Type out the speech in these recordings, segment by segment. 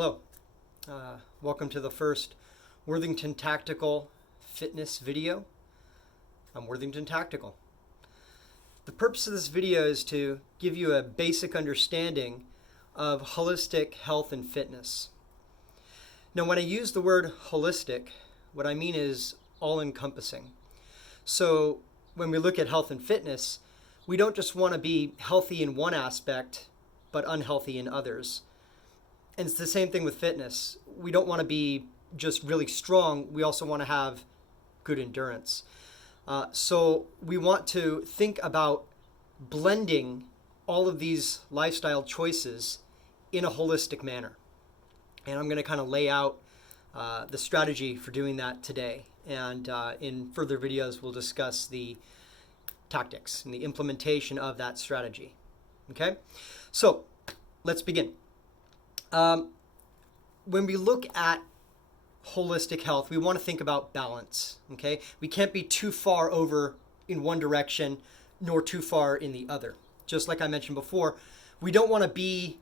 Hello, welcome to the first Worthington Tactical Fitness video. I'm Worthington Tactical. The purpose of this video is to give you a basic understanding of holistic health and fitness. Now, when I use the word holistic, what I mean is all-encompassing. So when we look at health and fitness, we don't just want to be healthy in one aspect, but unhealthy in others. And it's the same thing with fitness. We don't want to be just really strong. We also want to have good endurance. So we want to think about blending all of these lifestyle choices in a holistic manner. And I'm going to kind of lay out the strategy for doing that today. And in further videos, we'll discuss the tactics and the implementation of that strategy. Okay? So let's begin. When we look at holistic health, we want to think about balance, okay? We can't be too far over in one direction nor too far in the other. Just like I mentioned before, we don't want to be,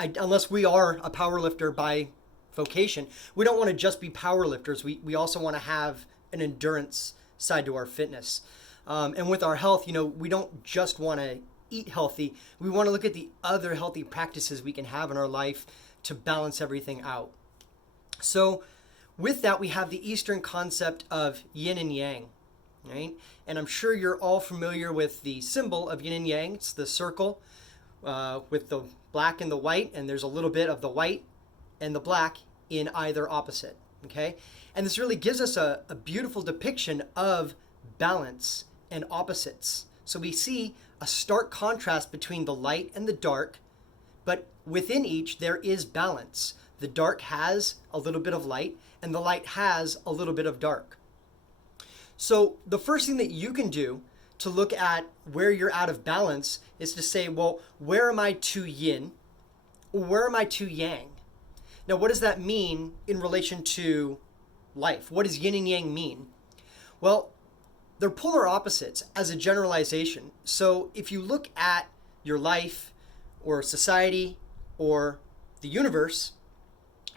unless we are a power lifter by vocation, we don't want to just be power lifters. We also want to have an endurance side to our fitness. And with our health, we don't just want to eat healthy. We want to look at the other healthy practices we can have in our life to balance everything out. So with that, we have the Eastern concept of yin and yang, right? And I'm sure you're all familiar with the symbol of yin and yang. It's the circle with the black and the white, and there's a little bit of the white and the black in either opposite, okay? And this really gives us a beautiful depiction of balance and opposites. So we see a stark contrast between the light and the dark, but within each there is balance. The dark has a little bit of light and the light has a little bit of dark. So the first thing that you can do to look at where you're out of balance is to say, well, where am I too yin? Where am I too yang? Now, what does that mean in relation to life? What does yin and yang mean? Well, they're polar opposites as a generalization. So if you look at your life or society or the universe,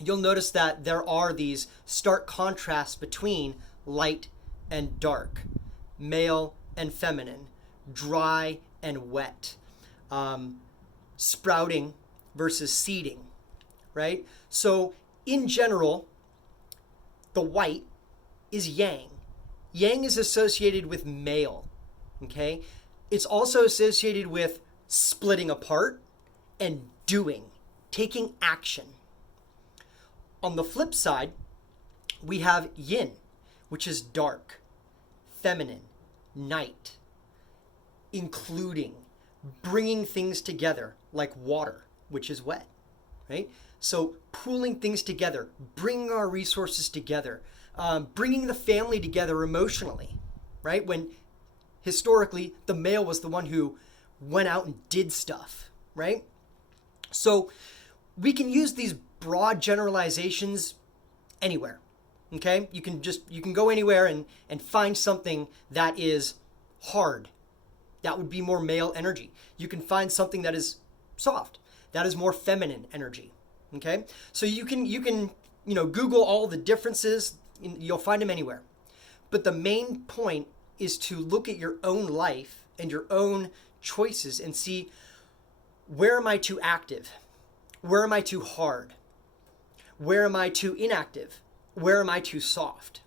you'll notice that there are these stark contrasts between light and dark, male and feminine, dry and wet, sprouting versus seeding, right? So in general, the white is yang. Yang is associated with male, okay? It's also associated with splitting apart and doing, taking action. On the flip side, we have yin, which is dark, feminine, night, including, bringing things together like water, which is wet, right? So pooling things together, bringing our resources together, bringing the family together emotionally, right? When historically the male was the one who went out and did stuff, right? So we can use these broad generalizations anywhere, okay? You can go anywhere and find something that is hard. That would be more male energy. You can find something that is soft. That is more feminine energy, okay? So you can Google all the differences. You'll find them anywhere. But the main point is to look at your own life and your own choices and see, where am I too active? Where am I too hard? Where am I too inactive? Where am I too soft?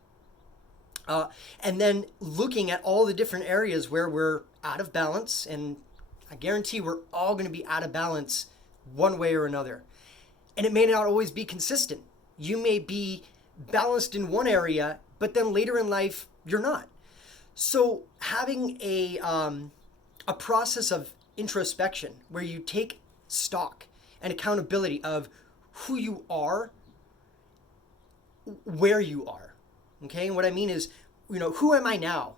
And then looking at all the different areas where we're out of balance, and I guarantee we're all going to be out of balance one way or another. And it may not always be consistent. You may be balanced in one area, but then later in life, you're not. So having a process of introspection where you take stock and accountability of who you are, where you are, okay? And what I mean is, who am I now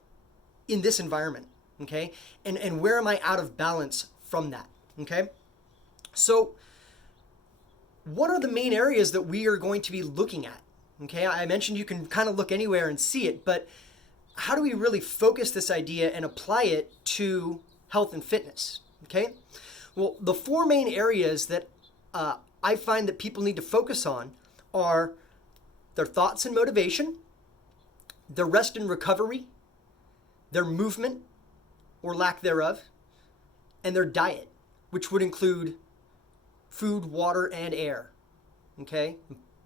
in this environment, okay? And where am I out of balance from that, okay? So what are the main areas that we are going to be looking at? Okay, I mentioned you can kind of look anywhere and see it, but how do we really focus this idea and apply it to health and fitness? Okay, well, the four main areas that I find that people need to focus on are their thoughts and motivation, their rest and recovery, their movement or lack thereof, and their diet, which would include food, water, and air, okay?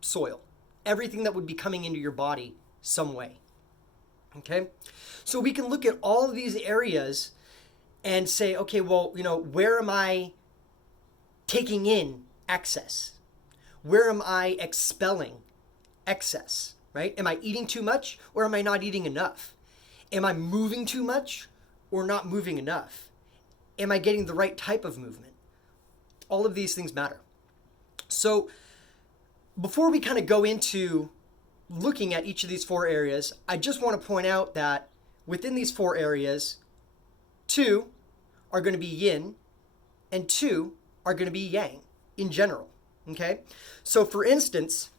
Soil. Everything that would be coming into your body some way, okay? So we can look at all of these areas and say, okay, well, where am I taking in excess? Where am I expelling excess, right? Am I eating too much or am I not eating enough? Am I moving too much or not moving enough? Am I getting the right type of movement? All of these things matter. So before we kind of go into looking at each of these 4 areas, I just want to point out that within these 4 areas, 2 are going to be yin and 2 are going to be yang in general, okay? So for instance,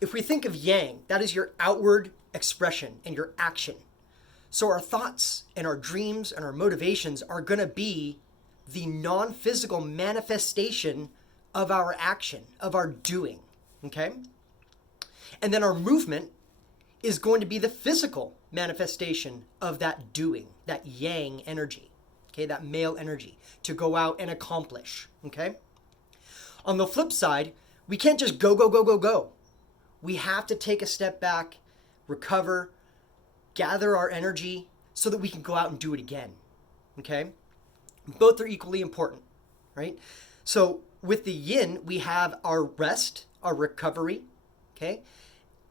if we think of yang, that is your outward expression and your action. So our thoughts and our dreams and our motivations are going to be the non-physical manifestation of our action, of our doing, okay? And then our movement is going to be the physical manifestation of that doing, that yang energy, okay, that male energy to go out and accomplish, okay? On the flip side, we can't just go, go, go, go, go. We have to take a step back, recover, gather our energy so that we can go out and do it again, okay? Both are equally important, right? So with the yin, we have our rest, our recovery, okay?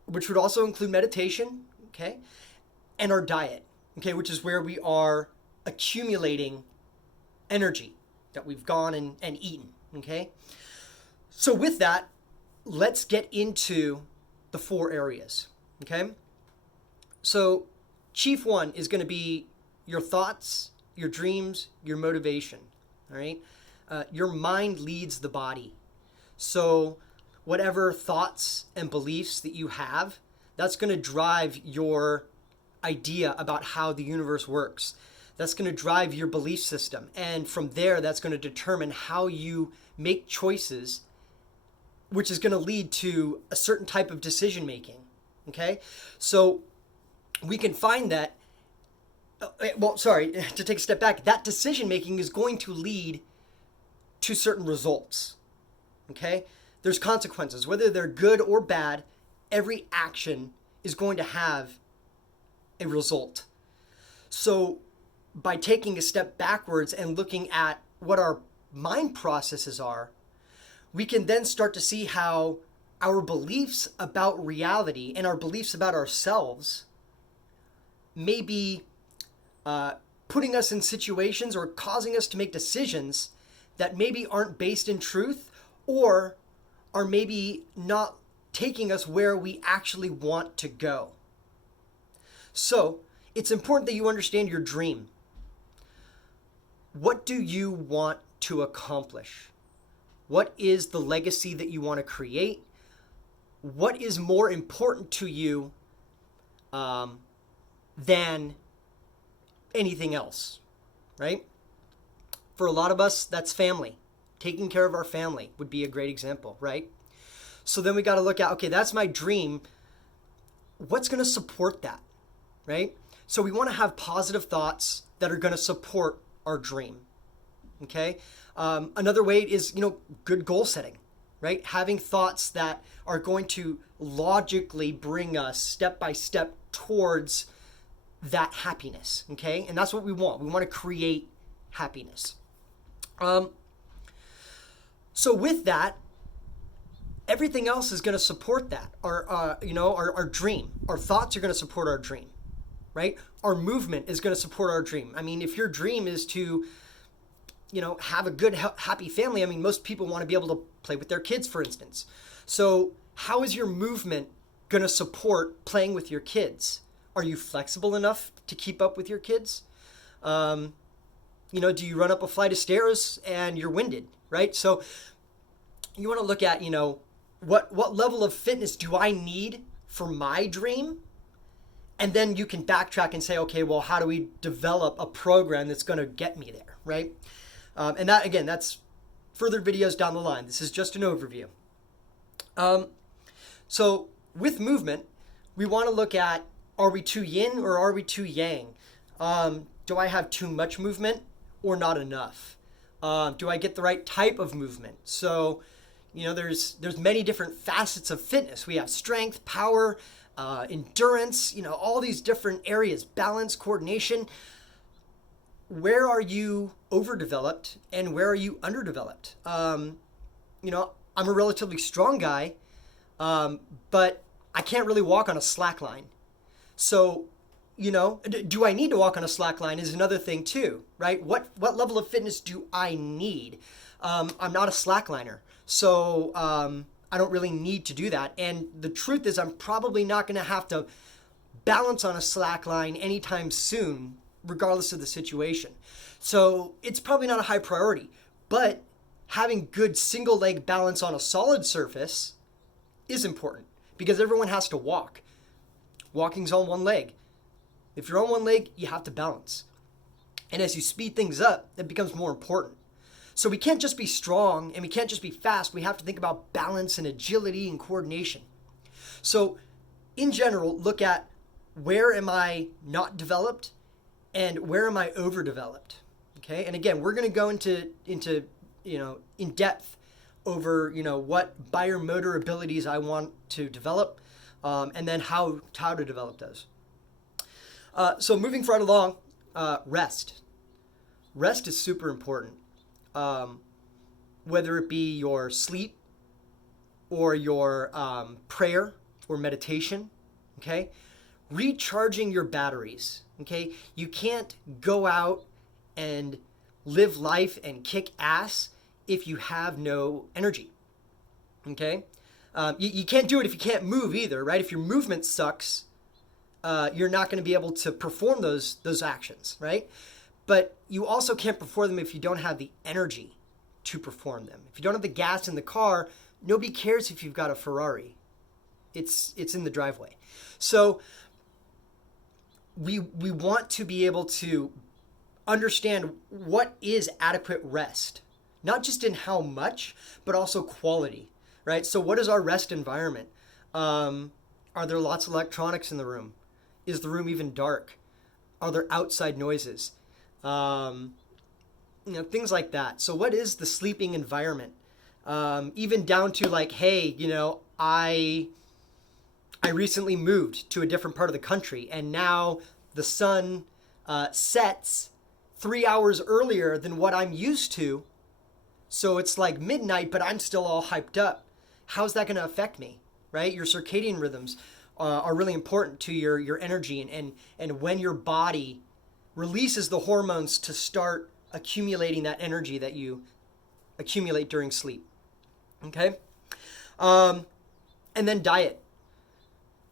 Which would also include meditation, okay? And our diet, okay? Which is where we are accumulating energy that we've gone and eaten, okay? So with that, let's get into the 4 areas, okay? So chief 1 is going to be your thoughts, your dreams, your motivation, all right? Your mind leads the body. So whatever thoughts and beliefs that you have, that's going to drive your idea about how the universe works. That's going to drive your belief system. And from there, that's going to determine how you make choices, which is going to lead to a certain type of decision making, okay? So we can find that, to take a step back, that decision making is going to lead to certain results, okay? There's consequences, whether they're good or bad. Every action is going to have a result. So by taking a step backwards and looking at what our mind processes are, we can then start to see how our beliefs about reality and our beliefs about ourselves may be putting us in situations or causing us to make decisions that maybe aren't based in truth or are maybe not taking us where we actually want to go. So it's important that you understand your dream. What do you want to accomplish? What is the legacy that you want to create? What is more important to you than anything else, right? For a lot of us, that's family. Taking care of our family would be a great example, right? So then we got to look at, okay, that's my dream. What's going to support that, right? So we want to have positive thoughts that are going to support our dream, okay? Another way is, good goal setting, right? Having thoughts that are going to logically bring us step by step towards that happiness, okay? And that's what we want. We want to create happiness. So with that, everything else is going to support that. Our dream, our thoughts are going to support our dream, right? Our movement is going to support our dream. I mean, if your dream is to, have a good, happy family, I mean, most people want to be able to play with their kids, for instance. So how is your movement going to support playing with your kids? Are you flexible enough to keep up with your kids? Do you run up a flight of stairs and you're winded, right? So you want to look at, what level of fitness do I need for my dream? And then you can backtrack and say, okay, well, how do we develop a program that's going to get me there, right? And that, again, that's further videos down the line. This is just an overview. So with movement, we want to look at, are we too yin or are we too yang? Do I have too much movement or not enough? Do I get the right type of movement? So, there's many different facets of fitness. We have strength, power, endurance, all these different areas, balance, coordination. Where are you overdeveloped and where are you underdeveloped? I'm a relatively strong guy, but I can't really walk on a slack line. So, do I need to walk on a slack line is another thing too, right? What level of fitness do I need? I'm not a slackliner, so I don't really need to do that. And the truth is, I'm probably not going to have to balance on a slack line anytime soon, regardless of the situation. So it's probably not a high priority, but having good single leg balance on a solid surface is important because everyone has to walk. Walking's on one leg. If you're on one leg, you have to balance. And as you speed things up, it becomes more important. So we can't just be strong and we can't just be fast. We have to think about balance and agility and coordination. So in general, look at where am I not developed and where am I overdeveloped? Okay. And again, we're going to go into in depth over, what biomotor abilities I want to develop, and then how to develop those. So moving right along, rest. Rest is super important. Whether it be your sleep or your prayer or meditation, okay? Recharging your batteries, okay? You can't go out and live life and kick ass if you have no energy, okay? You can't do it if you can't move either, right? If your movement sucks, you're not going to be able to perform those actions, right? But you also can't perform them if you don't have the energy to perform them. If you don't have the gas in the car, nobody cares if you've got a Ferrari. It's in the driveway. So we want to be able to understand what is adequate rest, not just in how much, but also quality, right? So what is our rest environment? Are there lots of electronics in the room? Is the room even dark? Are there outside noises? Things like that. So what is the sleeping environment? Even down to like, hey, I recently moved to a different part of the country and now the sun sets 3 hours earlier than what I'm used to. So it's like midnight, but I'm still all hyped up. How's that going to affect me, right? Your circadian rhythms are really important to your energy and when your body releases the hormones to start accumulating that energy that you accumulate during sleep. Okay? And then diet.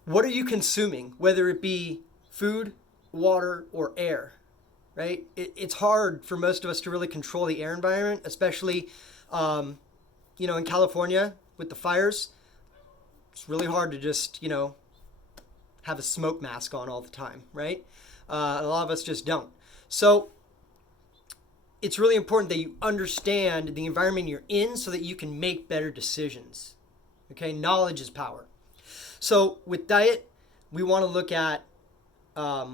What are you consuming, whether it be food, water, or air, right? It's hard for most of us to really control the air environment, especially, in California with the fires. It's really hard to just, have a smoke mask on all the time, right? A lot of us just don't. So it's really important that you understand the environment you're in so that you can make better decisions. Okay, knowledge is power. So with diet, we want to look at a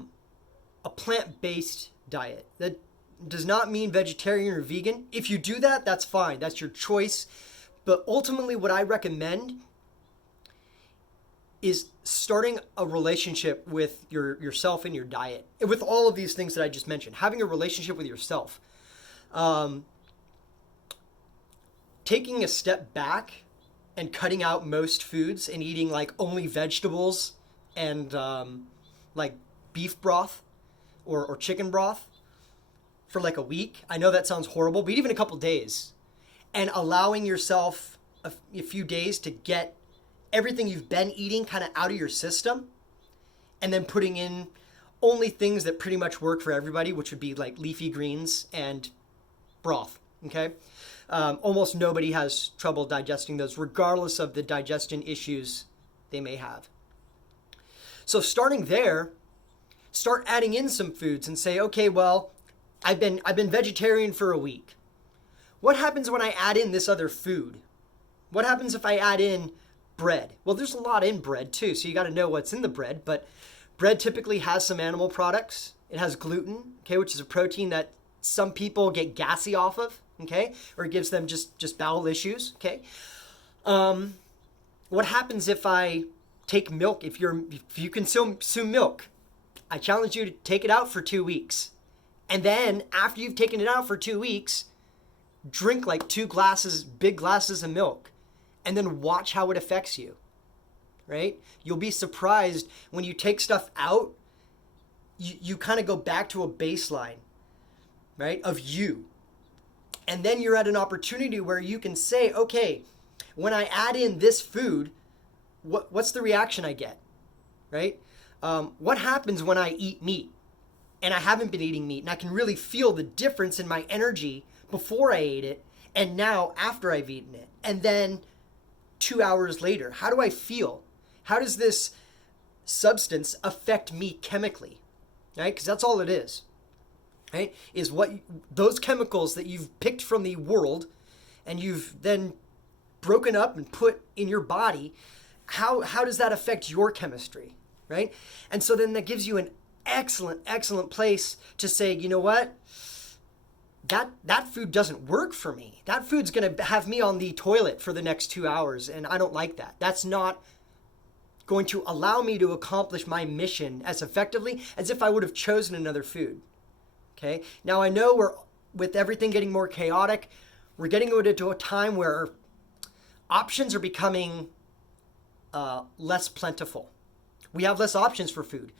plant-based diet. That does not mean vegetarian or vegan. If you do that, that's fine. That's your choice. But ultimately, what I recommend is starting a relationship with yourself and your diet. And with all of these things that I just mentioned, having a relationship with yourself. Taking a step back and cutting out most foods and eating like only vegetables and like beef broth or chicken broth for like a week. I know that sounds horrible, but even a couple days. And allowing yourself a few days to get everything you've been eating kind of out of your system, and then putting in only things that pretty much work for everybody, which would be like leafy greens and broth, okay? Almost nobody has trouble digesting those, regardless of the digestion issues they may have. So starting there, start adding in some foods and say, okay, well, I've been vegetarian for a week. what happens when I add in this other food? What happens if I add in bread? Well, there's a lot in bread too, so you got to know what's in the bread. But bread typically has some animal products. It has gluten, okay, which is a protein that some people get gassy off of, okay, or it gives them just bowel issues, okay. What happens if I take milk? If you consume milk, I challenge you to take it out for 2 weeks, and then after you've taken it out for 2 weeks, drink like 2 big glasses of milk, and then watch how it affects you, right? You'll be surprised when you take stuff out, you kind of go back to a baseline, right, of you. And then you're at an opportunity where you can say, okay, when I add in this food, what's the reaction I get, right? What happens when I eat meat and I haven't been eating meat, and I can really feel the difference in my energy before I ate it and now after I've eaten it? And then 2 hours later, how do I feel? How does this substance affect me chemically, right? Because that's all it is, right? Is what those chemicals that you've picked from the world and you've then broken up and put in your body, how does that affect your chemistry, right? And so then that gives you an excellent place to say, you know what? That food doesn't work for me. That food's going to have me on the toilet for the next 2 hours, and I don't like that. That's not going to allow me to accomplish my mission as effectively as if I would have chosen another food. Okay? Now I know with everything getting more chaotic, we're getting into a time where options are becoming less plentiful. We have less options for food.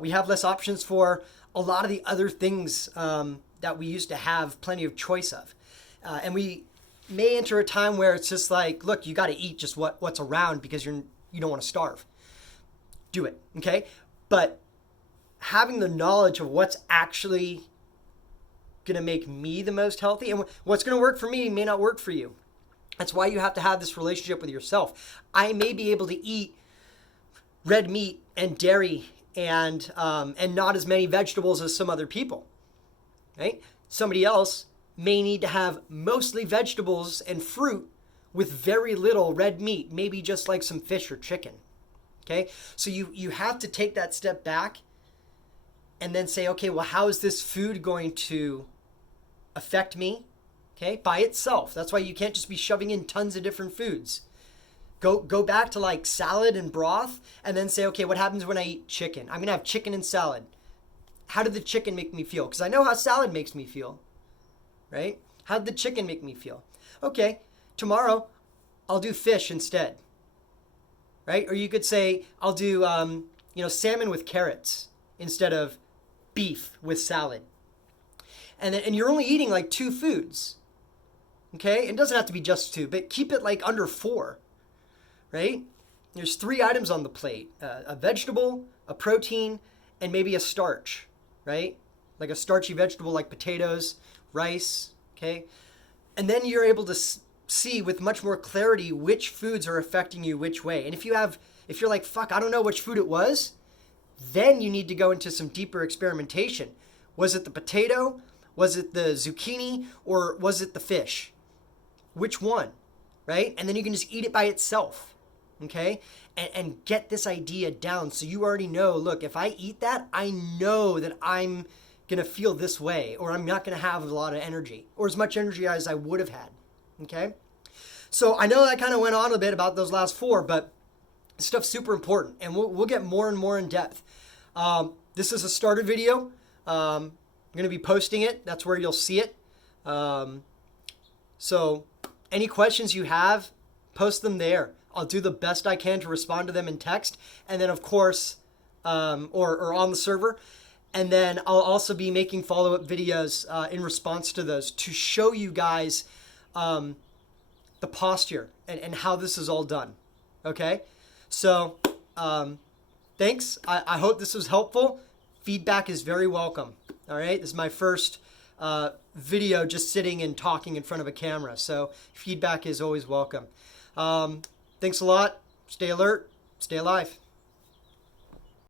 We have less options for a lot of the other things that we used to have plenty of choice of. And we may enter a time where it's just like, look, you got to eat just what's around because you don't want to starve. Do it, okay? But having the knowledge of what's actually going to make me the most healthy and what's going to work for me may not work for you. That's why you have to have this relationship with yourself. I may be able to eat red meat and dairy and not as many vegetables as some other people, right? Somebody else may need to have mostly vegetables and fruit with very little red meat, maybe just like some fish or chicken, okay? So you have to take that step back and then say, okay, well, how is this food going to affect me, okay, by itself? That's why you can't just be shoving in tons of different foods. Go back to like salad and broth and then say, okay, what happens when I eat chicken? I'm going to have chicken and salad. How did the chicken make me feel? Because I know how salad makes me feel, right? How did the chicken make me feel? Okay, tomorrow I'll do fish instead, right? Or you could say I'll do salmon with carrots instead of beef with salad. And you're only eating like 2 foods, okay? It doesn't have to be just 2, but keep it like under 4, right? There's 3 items on the plate, a vegetable, a protein, and maybe a starch, right? Like a starchy vegetable like potatoes, rice, okay? And then you're able to see with much more clarity which foods are affecting you which way. And if you're like, fuck, I don't know which food it was, then you need to go into some deeper experimentation. Was it the potato? Was it the zucchini? Or was it the fish? Which one, right? And then you can just eat it by itself, okay? And get this idea down so you already know, look, if I eat that, I know that I'm going to feel this way, or I'm not going to have a lot of energy, or as much energy as I would have had, okay? So I know that kind of went on a bit about those last 4, but this stuff's super important, and we'll get more and more in depth. This is a starter video. I'm going to be posting it. That's where you'll see it. So any questions you have, post them there. I'll do the best I can to respond to them in text. And then, of course, or on the server. And then I'll also be making follow-up videos in response to those to show you guys the posture and how this is all done. Okay? So, thanks. I hope this was helpful. Feedback is very welcome. All right? This is my first video just sitting and talking in front of a camera. So feedback is always welcome. Thanks a lot. Stay alert. Stay alive.